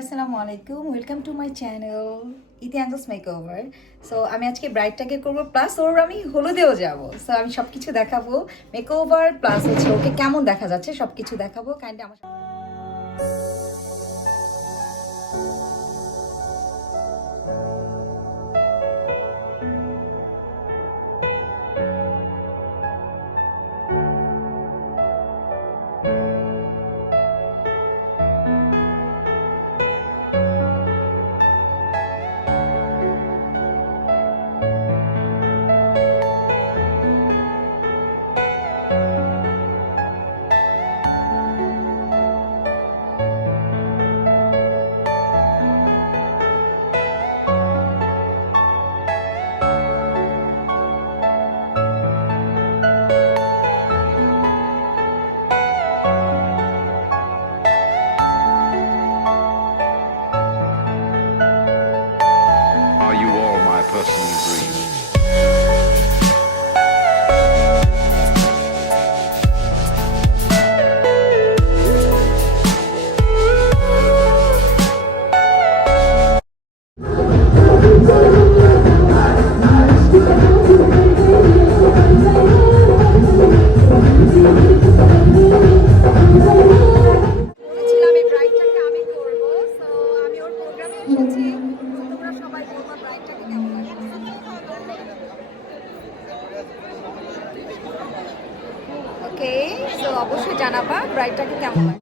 আসসালামু আলাইকুম, welcome to my channel ইতি অ্যাঞ্জেলস মেকওভার। সো আমি আজকে ব্রাইডটাকে করবো, প্লাস ওর আমি হলুদেও যাবো। সো আমি সবকিছু দেখাবো, মেকওভার প্লাস হচ্ছে ওকে কেমন দেখা যাচ্ছে সবকিছু দেখাবো। কাইন্ডলি আমার Are you all my personal dreams? বলেছিলাম এই ব্রাইডটাকে আমি করবো। সো আমি ওর প্রোগ্রামে এসেছি। তোমরা সবাই বলবা ব্রাইডটাকে কেমন লাগছে। ওকে, সো অবশ্যই জানাবা ব্রাইডটাকে কেমন লাগে।